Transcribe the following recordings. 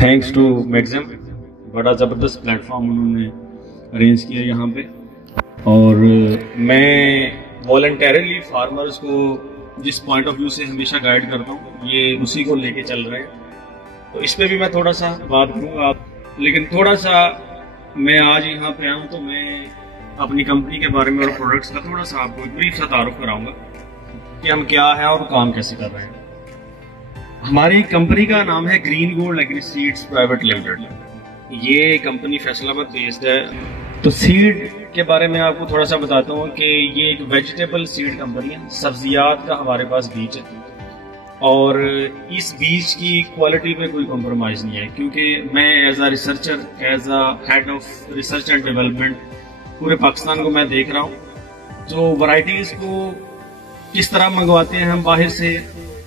Thanks to maxim, बड़ा ज़बरदस्त platform उन्होंने अरेंज किया यहाँ पे। और मैं वॉलंटरली फार्मर्स को जिस पॉइंट ऑफ व्यू से हमेशा गाइड करता हूँ, ये उसी को लेके चल रहे हैं। तो इस पे भी मैं थोड़ा सा बात करूँगा, लेकिन थोड़ा सा मैं आज यहाँ पे आऊँ तो मैं अपनी कंपनी के बारे में और प्रोडक्ट्स का थोड़ा सा आपको एक ब्रीफ सा तारुफ कराऊंगा कि हम क्या है और काम कैसे कर रहे हैं। हमारी कंपनी का नाम है green gold agree seeds private limited. ये कंपनी फैसलाबाद बेस्ड है। तो सीड के बारे में आपको थोड़ा सा बताता हूँ कि ये एक वेजिटेबल सीड कंपनी है। सब्जियात का हमारे पास बीज है और इस बीज की क्वालिटी पे कोई कॉम्प्रोमाइज नहीं है, क्योंकि मैं as a researcher, as a head of research and development पूरे पाकिस्तान को मैं देख रहा हूँ। तो वैरायटीज को किस तरह मंगवाते हैं हम बाहर से,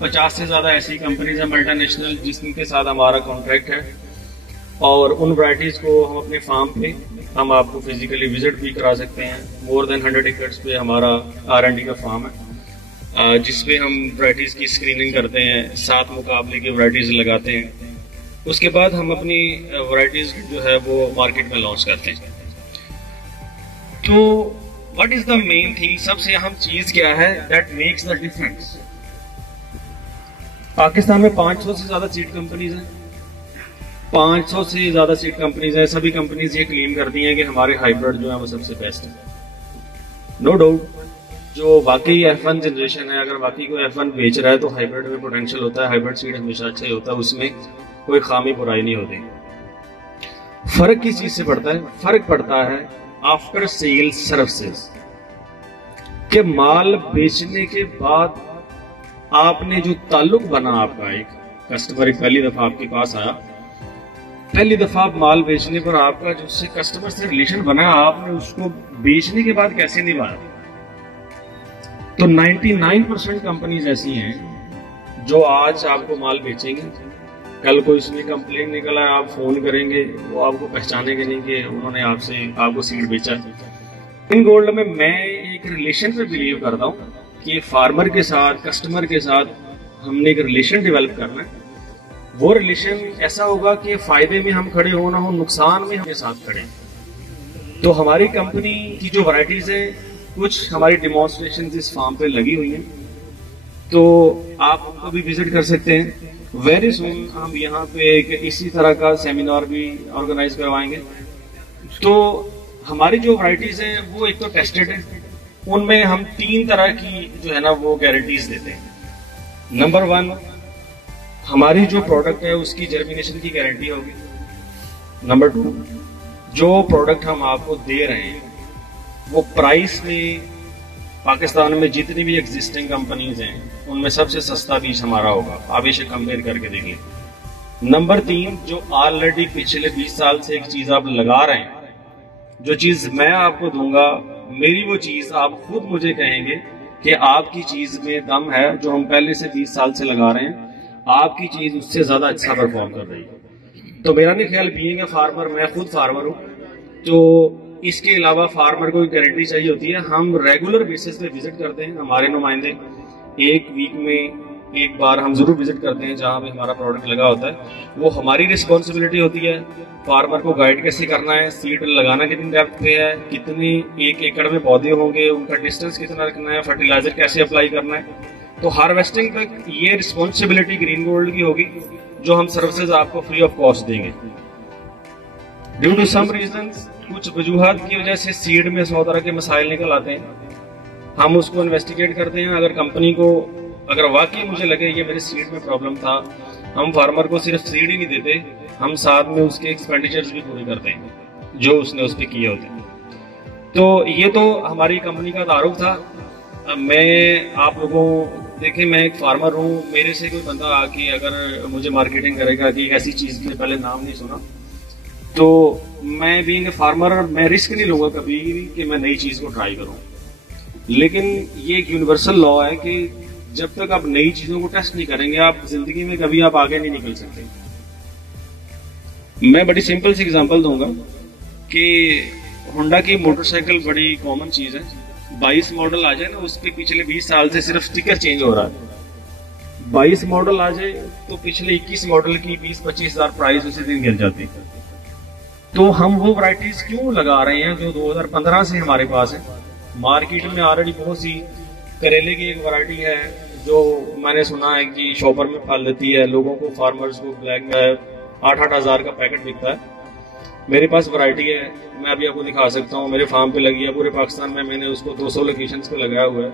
50 से ज्यादा ऐसी कंपनीज हैं मल्टीनेशनल जिसके साथ हमारा कॉन्ट्रैक्ट है, और उन वैरायटीज को हम अपने फार्म पे हम आपको फिजिकली विजिट भी करा सकते हैं। मोर देन 100 एकर्स पे हमारा R&D का फार्म है, जिसपे हम वैरायटीज की स्क्रीनिंग करते हैं, 7 मुकाबले की वैरायटीज लगाते हैं। उसके बाद हम अपनी वैरायटीज जो है वो मार्केट में लॉन्च करते हैं। तो what is the main thing, सबसे अहम चीज क्या है that makes the difference. Pakistan में 500 से ज्यादा सीड कंपनीज हैं, 500 से ज्यादा सीड कंपनीज हैं। सभी कंपनीज ये क्लेम करती हैं कि हमारे हाइब्रिड जो है वो सबसे बेस्ट है। नो डाउट, जो वाकई F1 जनरेशन है, अगर वाकई कोई F1 बेच रहा है तो हाइब्रिड में पोटेंशियल होता है। हाइब्रिड सीड हमेशा अच्छा ही होता है, उसमें कोई खामी बुराई नहीं होती। फर्क किस चीज से पड़ता है? फर्क पड़ता है आफ्टर सेल सर्विसेज के माल बेचने के बाद आपने जो ताल्लुक बना, आपका एक कस्टमर एक पहली दफा आपके पास आया, पहली दफा आप माल बेचने पर आपका जो उससे कस्टमर से रिलेशन बना, आपने उसको बेचने के बाद कैसे निभाया। तो 99% कंपनीज ऐसी हैं जो आज आपको माल बेचेंगे, कल को इसमें कंप्लेन निकला है, आप फोन करेंगे, वो आपको पहचानेंगे नहीं कि उन्होंने आपको सीड बेचा। इन गोल्ड में मैं एक रिलेशन पे बिलीव करता हूँ कि फार्मर के साथ, कस्टमर के साथ हमने एक रिलेशन डेवलप करना है। वो रिलेशन ऐसा होगा कि फायदे में हम खड़े हो ना हो, नुकसान में हमारे साथ खड़े। तो हमारी कंपनी की जो वैरायटीज है, कुछ हमारी डिमॉन्स्ट्रेशन इस फार्म पे लगी हुई हैं, तो आप उनको भी विजिट कर सकते हैं। वेरी सुन हम यहाँ पे एक इसी तरह का सेमिनार भी ऑर्गेनाइज करवाएंगे। तो हमारी जो वैरायटीज हैं वो एक तो टेस्टेड है, उनमें हम 3 तरह की जो है ना वो गारंटीज देते हैं। नंबर 1, हमारी जो प्रोडक्ट है उसकी जर्मिनेशन की गारंटी होगी। नंबर 2, जो प्रोडक्ट हम आपको दे रहे हैं वो प्राइस में पाकिस्तान में जितनी भी एग्जिस्टिंग कंपनीज हैं उनमें सबसे सस्ता बीज हमारा होगा, आप इसे कंपेयर करके देखिए। नंबर 3, जो ऑलरेडी पिछले 20 साल से एक चीज आप लगा रहे हैं, जो चीज मैं आपको दूंगा, मेरी वो चीज आप खुद मुझे कहेंगे कि आपकी चीज में दम है, जो हम पहले से 20 साल से लगा रहे हैं, आपकी चीज उससे ज्यादा अच्छा परफॉर्म कर रही है। तो मेरा नहीं ख्याल, बीइंग अ फार्मर, मैं खुद फार्मर हूँ, तो इसके अलावा फार्मर को गारंटी चाहिए होती है। हम रेगुलर बेसिस पे विजिट करते हैं, हमारे नुमाइंदे एक वीक में एक बार हम जरूर विजिट करते हैं जहां पे हमारा प्रोडक्ट लगा होता है। वो हमारी रिस्पॉन्सिबिलिटी होती है फार्मर को गाइड कैसे करना है, सीड लगाना कितनी डेप्थ पे है, कितनी 1 एकड़ में पौधे होंगे, उनका डिस्टेंस कितना रखना है, फर्टिलाइजर कैसे अप्लाई करना है। तो हार्वेस्टिंग तक ये रिस्पॉन्सिबिलिटी ग्रीन गोल्ड की होगी, जो हम सर्विसेज आपको फ्री ऑफ कॉस्ट देंगे। ड्यू टू सम रीजंस, कुछ वजूहात की वजह से सीड में 100 तरह के मसाइल निकल आते हैं, हम उसको इन्वेस्टिगेट करते हैं। अगर कंपनी को, अगर वाकई मुझे लगे ये मेरे सीड में प्रॉब्लम था, हम फार्मर को सिर्फ सीड ही नहीं देते, हम साथ में उसके एक्सपेंडिचर्स भी पूरे करते हैं जो उसने उस पर किए होते हैं। तो ये तो हमारी कंपनी का तारुफ था। अब मैं आप लोगों देखें, मैं एक फार्मर हूँ, मेरे से कोई बंदा आके अगर मुझे मार्केटिंग करेगा कि ऐसी चीज के पहले नाम नहीं सुना, तो मैं बीइंग ए फार्मर मैं रिस्क नहीं लूंगा कभी कि मैं नई चीज को ट्राई करूं। लेकिन ये एक यूनिवर्सल लॉ है कि जब तक आप नई चीजों को टेस्ट नहीं करेंगे, आप जिंदगी में कभी आप आगे नहीं निकल सकते। मैं बड़ी सिंपल सी एग्जांपल दूंगा कि होंडा की मोटरसाइकिल बड़ी कॉमन चीज है। 22 मॉडल आ जाए ना, उसके पिछले 20 साल से सिर्फ स्टिकर चेंज हो रहा है। 22 मॉडल आ जाए तो पिछले 21 मॉडल की 20-25 हजार प्राइस उसी दिन गिर जाती। तो हम वो वैरायटीज क्यों लगा रहे हैं जो 2015 से हमारे पास है। मार्केट में ऑलरेडी बहुत सी, करेले की एक वैरायटी है जो मैंने सुना है कि शॉपर में फल देती है, लोगों को, फार्मर्स को ब्लैक में 8-8 हजार का पैकेट बिकता है। मेरे पास वैरायटी है, मैं अभी आपको दिखा सकता हूँ, मेरे फार्म पे लगी है, पूरे पाकिस्तान में मैंने उसको 200 लोकेशंस पे लगाया हुआ है,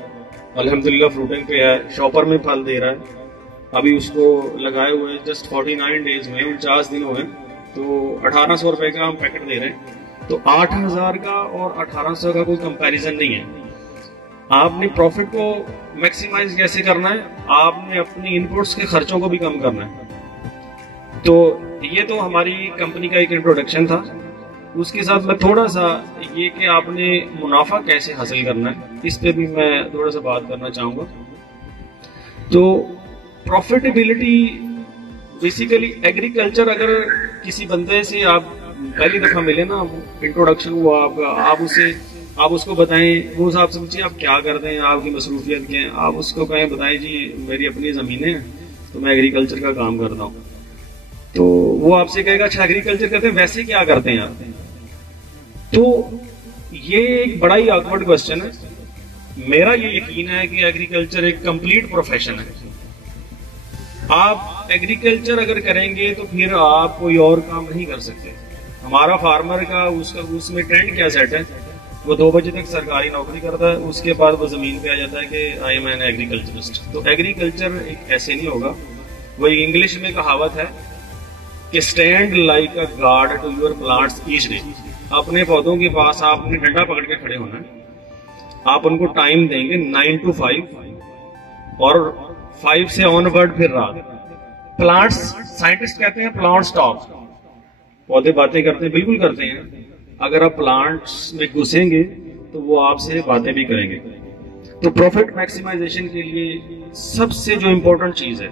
अल्हम्दुलिल्लाह फ्रूटिंग पे है, शॉपर में फल दे रहा है। अभी उसको लगाए हुए जस्ट 49 डेज हुए, 49 दिन हुए, तो 1800 रुपए का हम पैकेट दे रहे हैं। तो 8000 का और 1800 का कोई कंपैरिजन नहीं है। आपने प्रॉफिट को मैक्सिमाइज कैसे करना है, आपने अपनी इनपुट्स के खर्चों को भी कम करना है। तो ये तो हमारी कंपनी का एक इंट्रोडक्शन था। उसके साथ मैं थोड़ा सा ये कि आपने मुनाफा कैसे हासिल करना है, इस पे भी मैं थोड़ा सा बात करना चाहूंगा। तो प्रॉफिटेबिलिटी बेसिकली एग्रीकल्चर, अगर किसी बंदे से आप पहली दफा मिले ना, इंट्रोडक्शन हुआ आपका, आप उसको बताएं, वो साहब समझिए आप क्या करते हैं, आपकी मसरूफियत क्या है, आप उसको कहें बताएं जी मेरी अपनी जमीनें हैं तो मैं एग्रीकल्चर का काम करता हूँ, तो वो आपसे कहेगा अच्छा एग्रीकल्चर करते हैं, वैसे क्या करते हैं आप। तो ये एक बड़ा ही ऑकवर्ड क्वेश्चन है। मेरा ये यकीन है कि एग्रीकल्चर एक कंप्लीट प्रोफेशन है। आप एग्रीकल्चर अगर करेंगे तो फिर आप कोई और काम नहीं कर सकते। हमारा फार्मर का उसमें ट्रेंड क्या सेट है, वो 2 बजे तक सरकारी नौकरी करता है, उसके बाद वो जमीन पे आ जाता है कि आई एम एन एग्रीकल्चरिस्ट। तो एग्रीकल्चर एक ऐसे नहीं होगा। वही इंग्लिश में कहावत है कि stand like a guard to your plants each day. अपने पौधों के पास आपने डंडा पकड़ के खड़े होना है। आप उनको टाइम देंगे 9 to 5 और 5 से ऑनवर्ड फिर रात। प्लांट्स, साइंटिस्ट कहते हैं प्लांट्स टॉक, पौधे बातें करते हैं, बिल्कुल करते हैं। अगर आप प्लांट्स में घुसेंगे तो वो आपसे बातें भी करेंगे। तो प्रॉफिट मैक्सिमाइजेशन के लिए सबसे जो इम्पोर्टेंट चीज है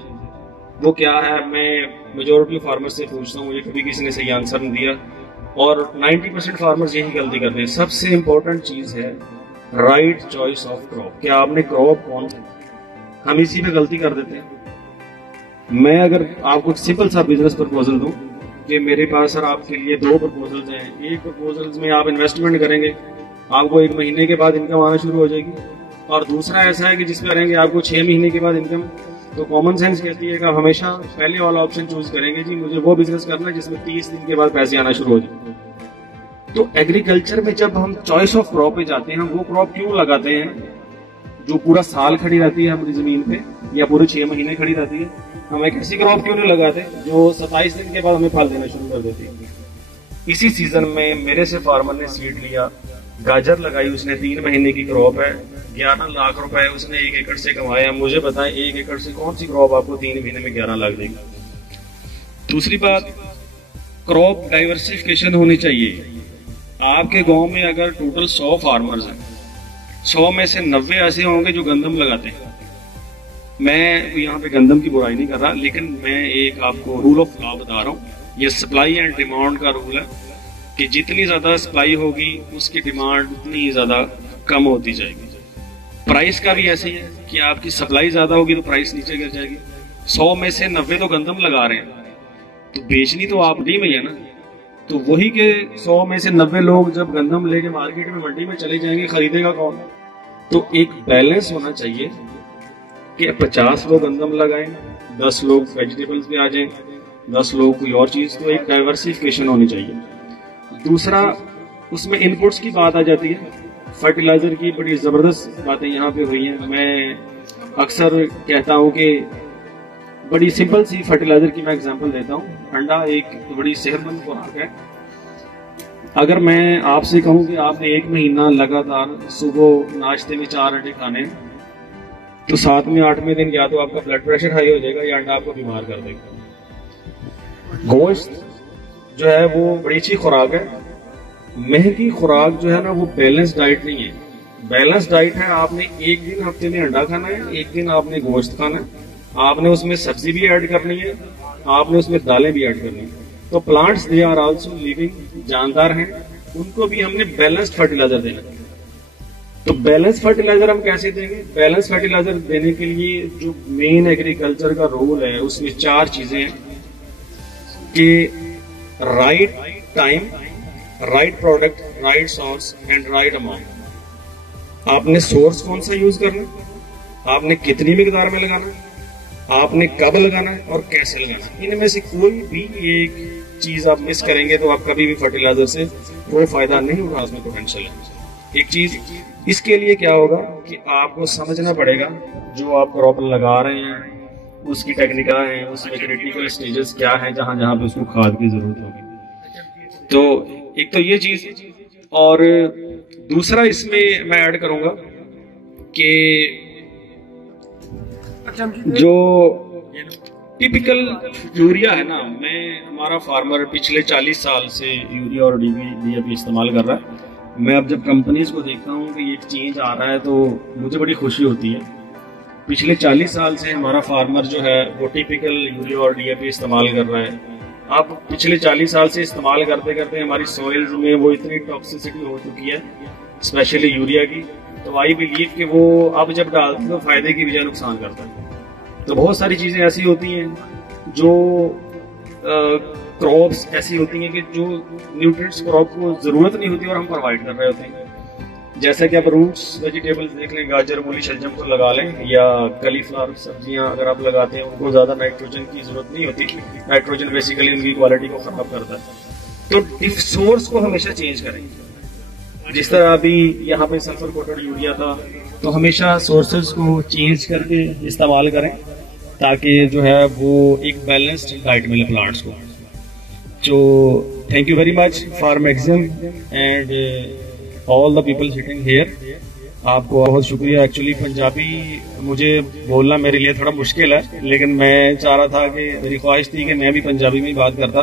वो क्या है, मैं मेजोरिटी फार्मर से पूछता हूँ, मुझे कभी किसी ने सही आंसर नहीं दिया और 90% फार्मर्स यही गलती करते हैं। सबसे इम्पोर्टेंट चीज है राइट चॉइस ऑफ क्रॉप। क्या आपने क्रॉप कौन, हम इसी पे गलती कर देते हैं। मैं अगर आपको सिंपल सा बिजनेस प्रपोजल दूं कि मेरे पास सर आपके लिए 2 प्रपोजल्स हैं, एक प्रपोजल्स में आप इन्वेस्टमेंट करेंगे, आपको 1 महीने के बाद इनकम आना शुरू हो जाएगी, और दूसरा ऐसा है कि जिसमें करेंगे आपको 6 महीने के बाद इनकम। तो कॉमन सेंस कहती है कि हमेशा पहले वाला ऑप्शन चूज करेंगे, जी मुझे वो बिजनेस करना है जिसमें 30 दिन के बाद पैसे आना शुरू हो जाए। तो एग्रीकल्चर में जब हम चॉइस ऑफ क्रॉप पे जाते हैं, हम वो क्रॉप क्यों लगाते हैं जो पूरा साल खड़ी रहती है हमारी जमीन पे, या पूरे 6 महीने खड़ी रहती है। हम एक ऐसी क्रॉप क्यों नहीं लगाते जो 27 दिन के बाद हमें फल देना शुरू कर देती है। इसी सीजन में मेरे से फार्मर ने सीड लिया, गाजर लगाई, उसने 3 महीने की क्रॉप है, 11 लाख रुपए उसने 1 एकड़ से कमाया। मुझे बताएं 1 एकड़ से कौन सी क्रॉप आपको 3 महीने में 11 लाख देगी। दूसरी बात, क्रॉप डाइवर्सिफिकेशन होनी चाहिए। आपके गांव में अगर टोटल 100 फार्मर्स हैं, 100 में से 90 ऐसे होंगे जो गंदम लगाते हैं। मैं यहाँ पे गंदम की बुराई नहीं कर रहा, लेकिन मैं एक आपको रूल ऑफ लॉ बता रहा हूँ। ये सप्लाई एंड डिमांड का रूल है कि जितनी ज्यादा सप्लाई होगी उसकी डिमांड उतनी ही ज्यादा कम होती जाएगी। प्राइस का भी ऐसे ही है कि आपकी सप्लाई ज्यादा होगी तो प्राइस नीचे गिर जाएगी। 100 में से 90 तो गंदम लगा रहे हैं, तो बेचनी तो आप नहीं भैया ना। तो वही के 100 में से 90 लोग जब गंदम लेके मार्केट में, मंडी में चले जाएंगे, खरीदेगा कौन। तो एक बैलेंस होना चाहिए कि 50 लोग गंदम लगाएं, 10 लोग वेजिटेबल्स में आ जाएं, 10 लोग कोई और चीज। तो एक डाइवर्सिफिकेशन होनी चाहिए। दूसरा, उसमें इनपुट्स की बात आ जाती है। फर्टिलाइजर की बड़ी जबरदस्त बातें यहाँ पे हुई हैं। मैं अक्सर कहता हूँ कि बड़ी सिंपल सी फर्टिलाइजर की मैं एग्जांपल देता हूँ। अंडा एक बड़ी सेहतमंद खुराक है। अगर मैं आपसे कहूँ कि आपने 1 महीना लगातार सुबह नाश्ते में 4 अंडे खाने, तो 7वें 8वें दिन या तो आपका ब्लड प्रेशर हाई हो जाएगा या अंडा आपको बीमार कर देगा। गोश्त जो है वो बड़ी अच्छी खुराक है। महंगी खुराक जो है ना वो बैलेंस डाइट नहीं है। बैलेंस डाइट है, आपने 1 दिन हफ्ते में अंडा खाना है, 1 दिन आपने गोश्त खाना है, आपने उसमें सब्जी भी ऐड करनी है, आपने उसमें दालें भी ऐड करनी है। तो plants they are also living, जानदार हैं, उनको भी हमने बैलेंस्ड फर्टिलाइजर देना है। तो बैलेंस फर्टिलाइजर हम कैसे देंगे? बैलेंस फर्टिलाइजर देने के लिए जो मेन एग्रीकल्चर का रोल है उसमें 4 चीजें हैं कि right time, right product, right source and right amount. आपने सोर्स कौन सा यूज करना है, आपने कितनी मिकदार में लगाना है, आपने कब लगाना है और कैसे लगाना है। इनमें से कोई भी एक चीज आप मिस करेंगे तो आप कभी भी फर्टिलाइजर से वो फायदा नहीं होगा, उसमें पोटेंशियल है। एक चीज इसके लिए क्या होगा कि आपको समझना पड़ेगा जो आप क्रॉप लगा रहे हैं उसकी टेक्निका है, उसमें क्रिटिकल स्टेजेस क्या है जहां जहां पे उसको खाद की जरूरत होगी। तो एक तो ये चीज, और दूसरा इसमें मैं ऐड करूंगा कि जो टिपिकल यूरिया है ना, हमारा फार्मर पिछले 40 साल से यूरिया और डीएपी इस्तेमाल कर रहा है। मैं अब जब कंपनीज को देखता हूँ कि ये चेंज आ रहा है तो मुझे बड़ी खुशी होती है। पिछले 40 साल से हमारा फार्मर जो है वो टिपिकल यूरिया और डीएपी इस्तेमाल कर रहा है। अब पिछले 40 साल से इस्तेमाल करते करते हमारी सॉइल्स में वो इतनी टॉक्सिसिटी हो चुकी है, स्पेशली यूरिया की, तो आई बिलीव कि वो अब जब डालते हैं तो फायदे की बजाय नुकसान करता है। तो बहुत सारी चीजें ऐसी होती हैं जो क्रॉप्स ऐसी होती हैं कि जो न्यूट्रिएंट्स क्रॉप को जरूरत नहीं होती और हम प्रोवाइड कर रहे होते हैं। जैसा कि आप रूट्स वेजिटेबल्स देख लें, गाजर, मूली, शलजम को लगा लें, या कलीफ्लावर सब्जियां अगर आप लगाते हैं, उनको ज्यादा नाइट्रोजन की जरूरत नहीं होती। नाइट्रोजन बेसिकली उनकी क्वालिटी को खराब करता है। तो सोर्स को हमेशा चेंज करें। जिस तरह अभी यहाँ पे सल्फर कोटेड यूरिया था, तो हमेशा सोर्सेज को चेंज करके इस्तेमाल करें ताकि जो है वो एक बैलेंस्ड डाइट मिले प्लांट्स को। So thank you very much for Maxim and all the people sitting here. आपको बहुत शुक्रिया। एक्चुअली पंजाबी मुझे बोलना मेरे लिए थोड़ा मुश्किल है, लेकिन मैं चाह रहा था कि मेरी ख्वाहिश थी कि मैं भी पंजाबी में ही बात करता।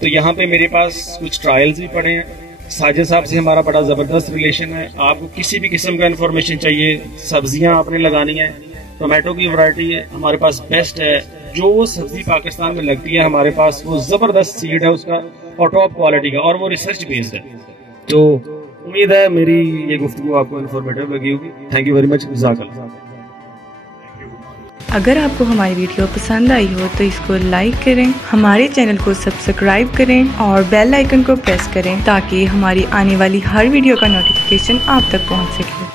तो यहाँ पे मेरे पास कुछ ट्रायल्स भी पड़े हैं। साजिद साहब से हमारा बड़ा ज़बरदस्त रिलेशन है। आपको किसी भी किस्म का इन्फॉर्मेशन चाहिए, सब्जियाँ आपने लगानी है, टोमेटो की वैरायटी हमारे पास बेस्ट है। जो सब्जी पाकिस्तान में लगती है हमारे पास वो जबरदस्त सीड है उसका और टॉप क्वालिटी का, और वो रिसर्च बेस्ड है। तो उम्मीद है मेरी ये गुफ्तगू आपको इन्फॉर्मेटिव लगी होगी। Thank you very much. अगर आपको हमारी वीडियो पसंद आई हो तो इसको लाइक करें, हमारे चैनल को सब्सक्राइब करें और बेल आइकन को प्रेस करें ताकि हमारी आने वाली हर वीडियो का नोटिफिकेशन आप तक पहुंच सके।